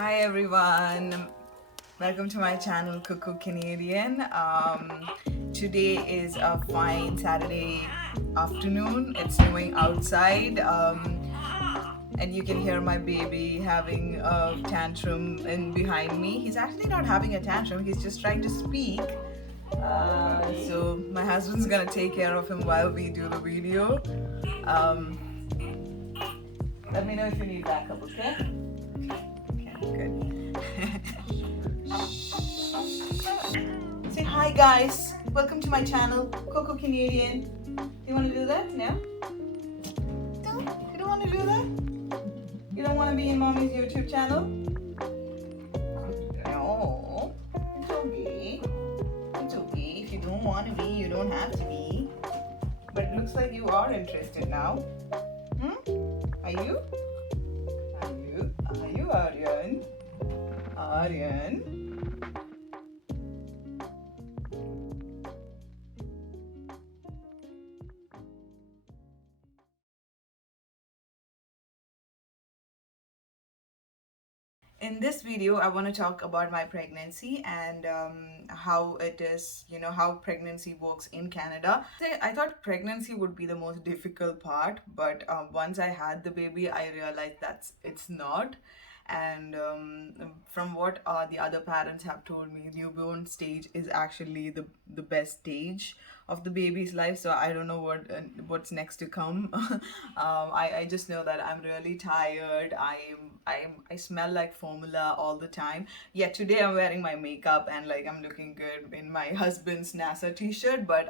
Hi everyone, welcome to my channel Cuckoo Canadian. Today is a fine Saturday afternoon. It's snowing outside, and you can hear my baby having a tantrum in behind me. He's actually not having a tantrum, he's just trying to speak. So my husband's gonna take care of him while we do the video. Let me know if you need backup, okay? Okay, good. Say hi guys, welcome to my channel, Coco Canadian. You want to do that? No? No? You don't want to do that? You don't want to be in mommy's YouTube channel? No, it's okay. It's okay. If you don't want to be, you don't have to be. But it looks like you are interested now. Are you? Are you Aryan? Aryan? In this video, I want to talk about my pregnancy and how it is, how pregnancy works in Canada. I thought pregnancy would be the most difficult part, but once I had the baby, I realized it's not. And from what the other parents have told me, newborn stage is actually the best stage of the baby's life. So I don't know what's next to come. I just know that I'm really tired. I smell like formula all the time. Yeah, today I'm wearing my makeup and like I'm looking good in my husband's NASA t-shirt, but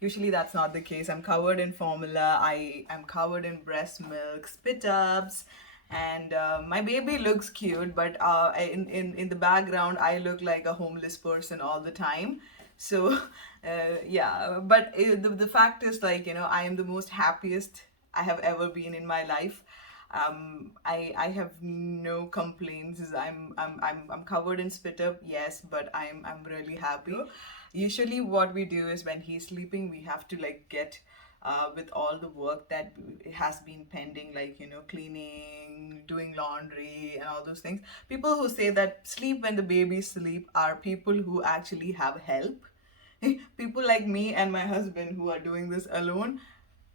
usually that's not the case. I'm covered in formula. I'm covered in breast milk, spit ups, and my baby looks cute, but in the background I look like a homeless person all the time. So yeah, but the fact is, like, I am the most happiest I have ever been in my life. I have no complaints. I'm covered in spit up, yes, but I'm really happy. Usually what we do is when he's sleeping, we have to like get with all the work that has been pending, like, cleaning, doing laundry, and all those things. People who say that sleep when the babies sleep are people who actually have help. People like me and my husband who are doing this alone.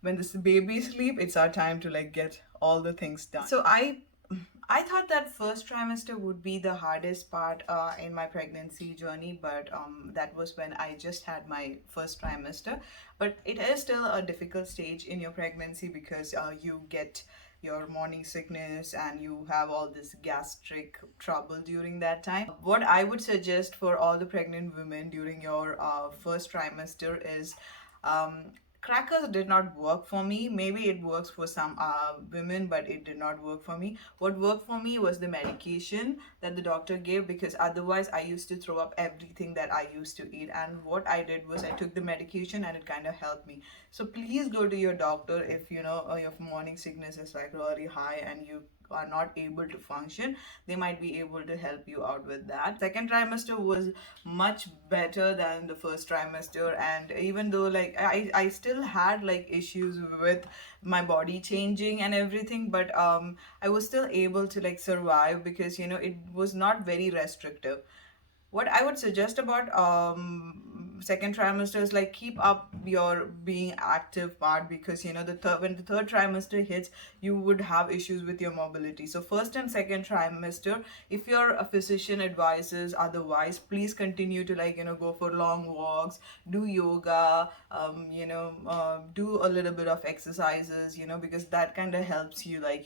When this baby sleep, it's our time to like get all the things done. So I thought that first trimester would be the hardest part in my pregnancy journey, but that was when I just had my first trimester. But it is still a difficult stage in your pregnancy because you get your morning sickness and you have all this gastric trouble during that time. What I would suggest for all the pregnant women during your first trimester is crackers did not work for me. Maybe it works for some women, but it did not work for me. What worked for me was the medication that the doctor gave, because otherwise I used to throw up everything that I used to eat. And what I did was I took the medication and it kind of helped me. So please go to your doctor if your morning sickness is like really high and you are not able to function. They might be able to help you out with that. Second trimester was much better than the first trimester, and even though like I still had like issues with my body changing and everything, but I was still able to like survive because it was not very restrictive. What I would suggest about second trimester is like keep up your being active part, because when the third trimester hits, you would have issues with your mobility. So first and second trimester, if your physician advises otherwise, please continue to like go for long walks, do yoga, do a little bit of exercises, because that kind of helps you like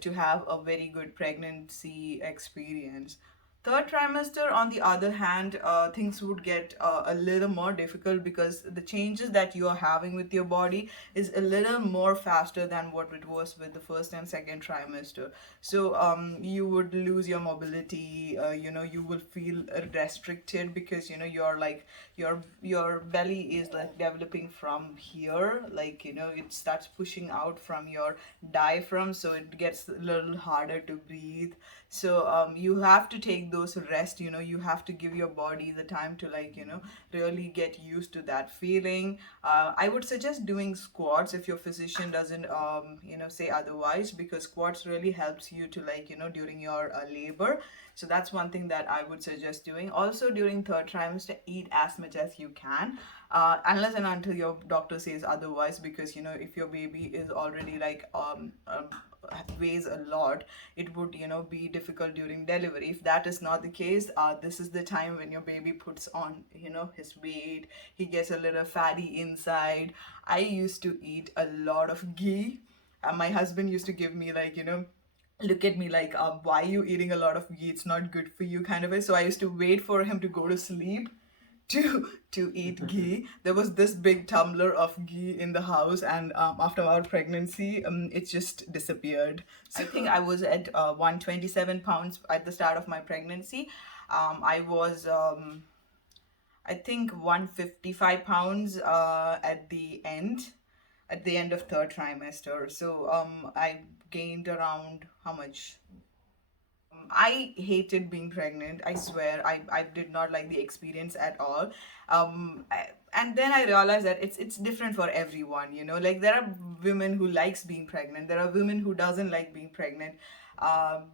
to have a very good pregnancy experience. Third trimester, on the other hand, things would get a little more difficult because the changes that you are having with your body is a little more faster than what it was with the first and second trimester. So you would lose your mobility. You will feel restricted because you're like your belly is like developing from here, like it starts pushing out from your diaphragm, so it gets a little harder to breathe. So you have to take those rest. You have to give your body the time to, like, really get used to that feeling. I would suggest doing squats if your physician doesn't say otherwise, because squats really helps you to, like, during your labor. So that's one thing that I would suggest doing. Also, during third trimester, eat as much as you can, unless and until your doctor says otherwise, because if your baby is already like weighs a lot, it would be difficult during delivery. If that is not the case, this is the time when your baby puts on his weight. He gets a little fatty inside. I used to eat a lot of ghee. My husband used to give me, like, look at me like, why are you eating a lot of ghee? It's not good for you, kind of way. So I used to wait for him to go to sleep to eat ghee. There was this big tumbler of ghee in the house, and after our pregnancy, it just disappeared. So I think I was at 127 pounds at the start of my pregnancy. I was I think 155 pounds at the end of third trimester. So I gained around, how much? I hated being pregnant. I swear, I did not like the experience at all. And then I realized that it's different for everyone. Like, there are women who likes being pregnant. There are women who doesn't like being pregnant. Um,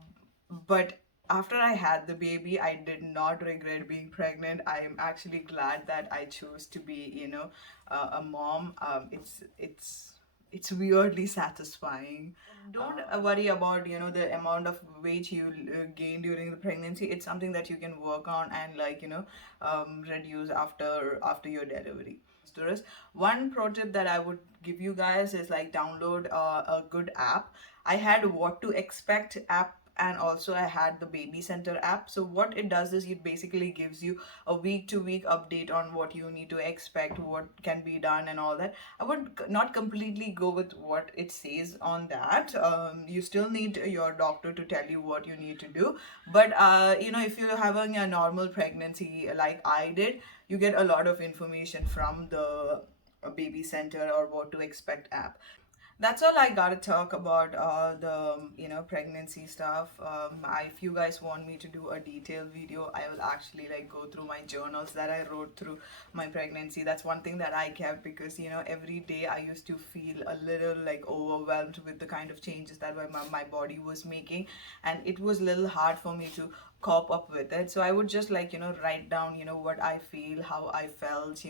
but after I had the baby, I did not regret being pregnant. I am actually glad that I chose to be, a mom. It's weirdly satisfying. Don't worry about the amount of weight you gain during the pregnancy. It's something that you can work on and, like, reduce after your delivery. One pro tip that I would give you guys is, like, download a good app. I had What to Expect app, and also I had the Baby Center app. So what it does is it basically gives you a week to week update on what you need to expect, what can be done, and all that. I would not completely go with what it says on that. You still need your doctor to tell you what you need to do. But if you're having a normal pregnancy like I did, you get a lot of information from the Baby Center or What to Expect app. That's all I gotta talk about the pregnancy stuff. If you guys want me to do a detailed video, I will actually, like, go through my journals that I wrote through my pregnancy. That's one thing that I kept, because every day I used to feel a little, like, overwhelmed with the kind of changes that my body was making, and it was a little hard for me to cope up with it. So I would just, like, write down what I feel, how I felt,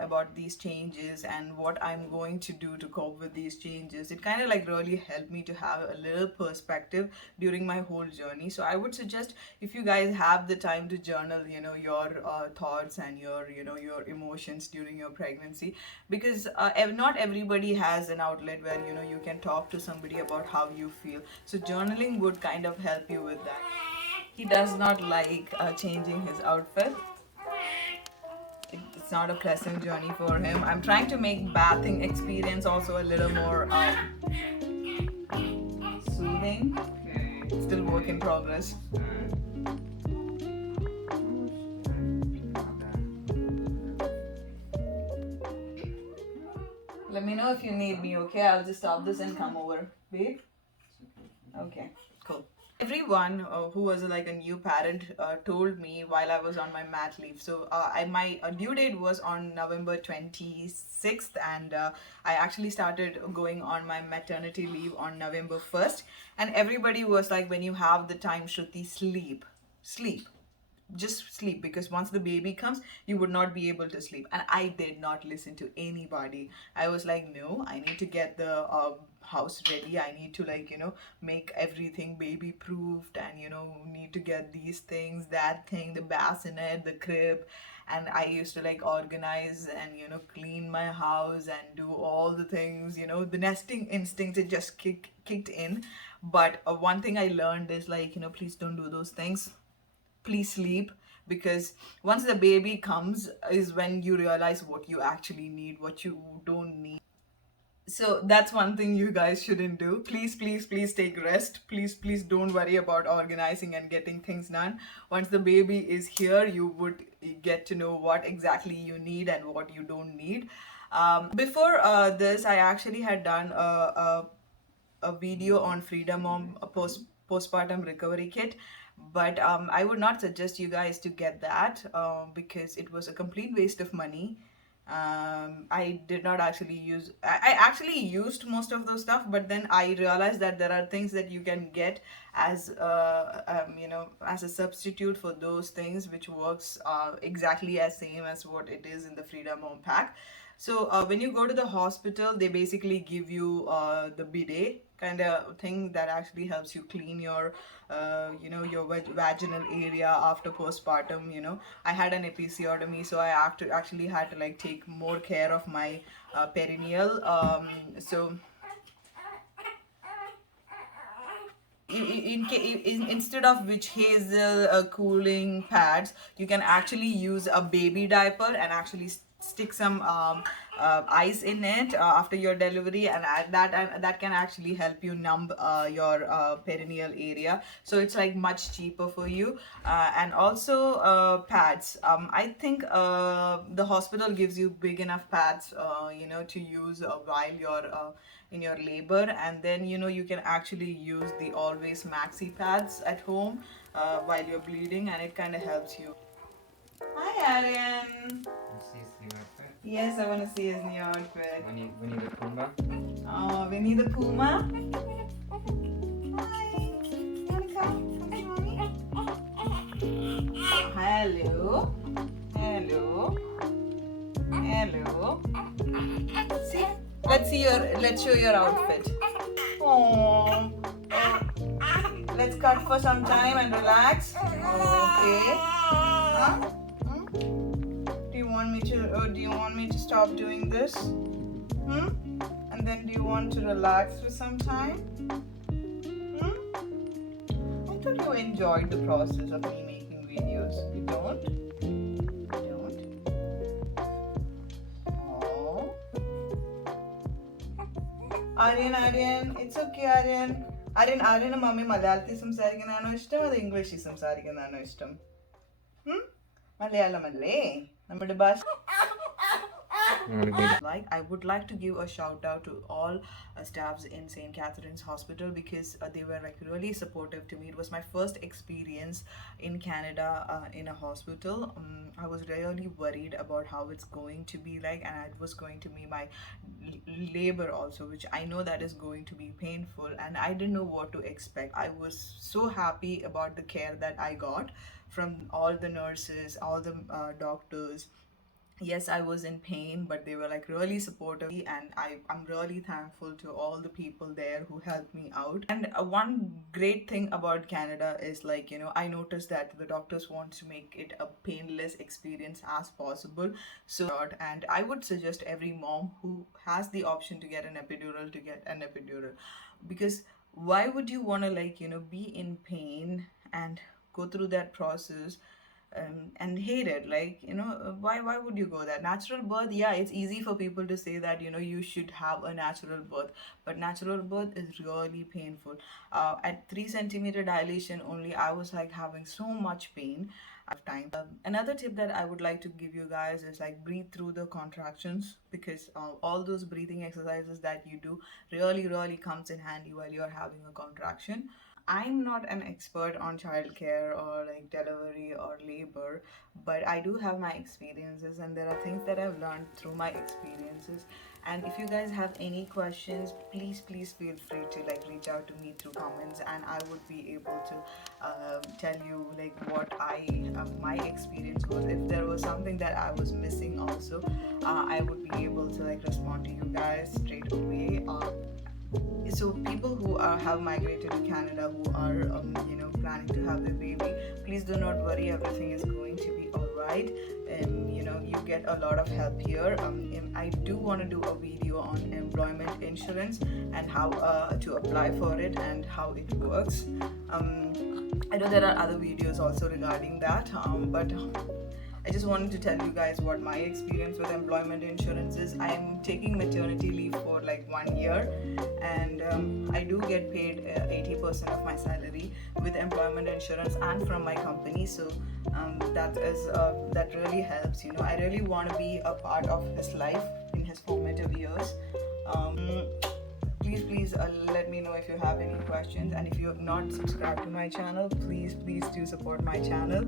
about these changes, and what I'm going to do to cope with these changes. It kind of, like, really helped me to have a little perspective during my whole journey. So I would suggest, if you guys have the time to journal your thoughts and your emotions during your pregnancy, because not everybody has an outlet where you can talk to somebody about how you feel. So journaling would kind of help you with that. He does not like changing his outfit. It's not a pleasant journey for him. I'm trying to make bathing experience also a little more soothing. Still work in progress. Let me know if you need me, okay? I'll just stop this and come over. Babe? Okay, cool. Everyone who was, like, a new parent told me while I was on my mat leave. So my due date was on November 26th, and I actually started going on my maternity leave on November 1st. And everybody was like, when you have the time, Shruti, sleep. Just sleep, because once the baby comes, you would not be able to sleep. And I did not listen to anybody. I was like, no, I need to get the house ready. I need to, like, make everything baby proofed, and need to get these things, that thing, the bassinet, the crib. And I used to, like, organize and clean my house and do all the things. The nesting instinct, it just kicked in. But one thing I learned is, like, please don't do those things. Please sleep, because once the baby comes is when you realize what you actually need, what you don't need. So that's one thing you guys shouldn't do. Please take rest. Please don't worry about organizing and getting things done. Once the baby is here, you would get to know what exactly you need and what you don't need. Before this, I actually had done a video on Freedom Mom, a postpartum recovery kit. But I would not suggest you guys to get that because it was a complete waste of money. I did not actually use, I actually used most of those stuff, but then I realized that there are things that you can get as as a substitute for those things, which works exactly as same as what it is in the Freedom Home Pack. So when you go to the hospital, they basically give you the bidet kind of thing that actually helps you clean your, your vaginal area after postpartum. I had an episiotomy, so I actually had to like take more care of my perineal. So instead of witch hazel cooling pads, you can actually use a baby diaper and actually stick some ice in it after your delivery, and that can actually help you numb your perineal area. So it's like much cheaper for you. And also pads. I think the hospital gives you big enough pads, to use while you're in your labor, and then you can actually use the always maxi pads at home while you're bleeding, and it kind of helps you. Hi, Aryan. See his new outfit? Yes, I want to see his new outfit. Winnie the Pooh. Oh, Winnie the Puma. Hi. You wanna come? Come to mommy. Hello. Hello. Hello. See? Let's show your outfit. Oh. Let's cut for some time and relax. Okay. Huh? Do you want me to stop doing this? And then do you want to relax for some time? I thought you enjoyed the process of me making videos. You don't? You don't? Oh. Aryan, it's okay, Aryan. Aryan, mommy മലയാളത്തിൽ സംസാരിക്കുന്നതാണോ ഇഷ്ടം അതോ ഇംഗ്ലീഷിൽ സംസാരിക്കുന്നതാണോ ഇഷ്ടം? മലയാളമല്ലേ നമ്മുടെ ഭാഷ? I would like to give a shout out to all staffs in St. Catherine's Hospital because they were like really supportive to me. It was my first experience in Canada in a hospital. I was really worried about how it's going to be like, and it was going to be my labor also, which I know that is going to be painful, and I didn't know what to expect. I was so happy about the care that I got from all the nurses, all the doctors. Yes, I was in pain, but they were like really supportive, and I'm really thankful to all the people there who helped me out. And one great thing about Canada is like, I noticed that the doctors want to make it a painless experience as possible. So, and I would suggest every mom who has the option to get an epidural to get an epidural, because why would you want to like, be in pain and go through that process and hate it? Like, why would you go there? Natural birth, yeah, it's easy for people to say that you should have a natural birth, but natural birth is really painful. At 3 centimeter dilation only, I was like having so much pain of time. Another tip that I would like to give you guys is like breathe through the contractions, because all those breathing exercises that you do really comes in handy while you're having a contraction. I'm not an expert on childcare or like delivery or labor, but I do have my experiences, and there are things that I've learned through my experiences. And if you guys have any questions, please feel free to like reach out to me through comments, and I would be able to tell you like what my experience was. If there was something that I was missing also, I would be able to like respond to you guys straight away. So people who have migrated to Canada, who are planning to have their baby, please do not worry, everything is going to be all right. You get a lot of help here. I do want to do a video on employment insurance and how to apply for it and how it works. I know there are other videos also regarding that, but I just wanted to tell you guys what my experience with employment insurance is. I'm taking maternity leave for like 1 year, and I do get paid 80% of my salary with employment insurance and from my company. So that really helps. I really want to be a part of his life in his formative years. please let me know if you have any questions, and if you have not subscribed to my channel, please do support my channel.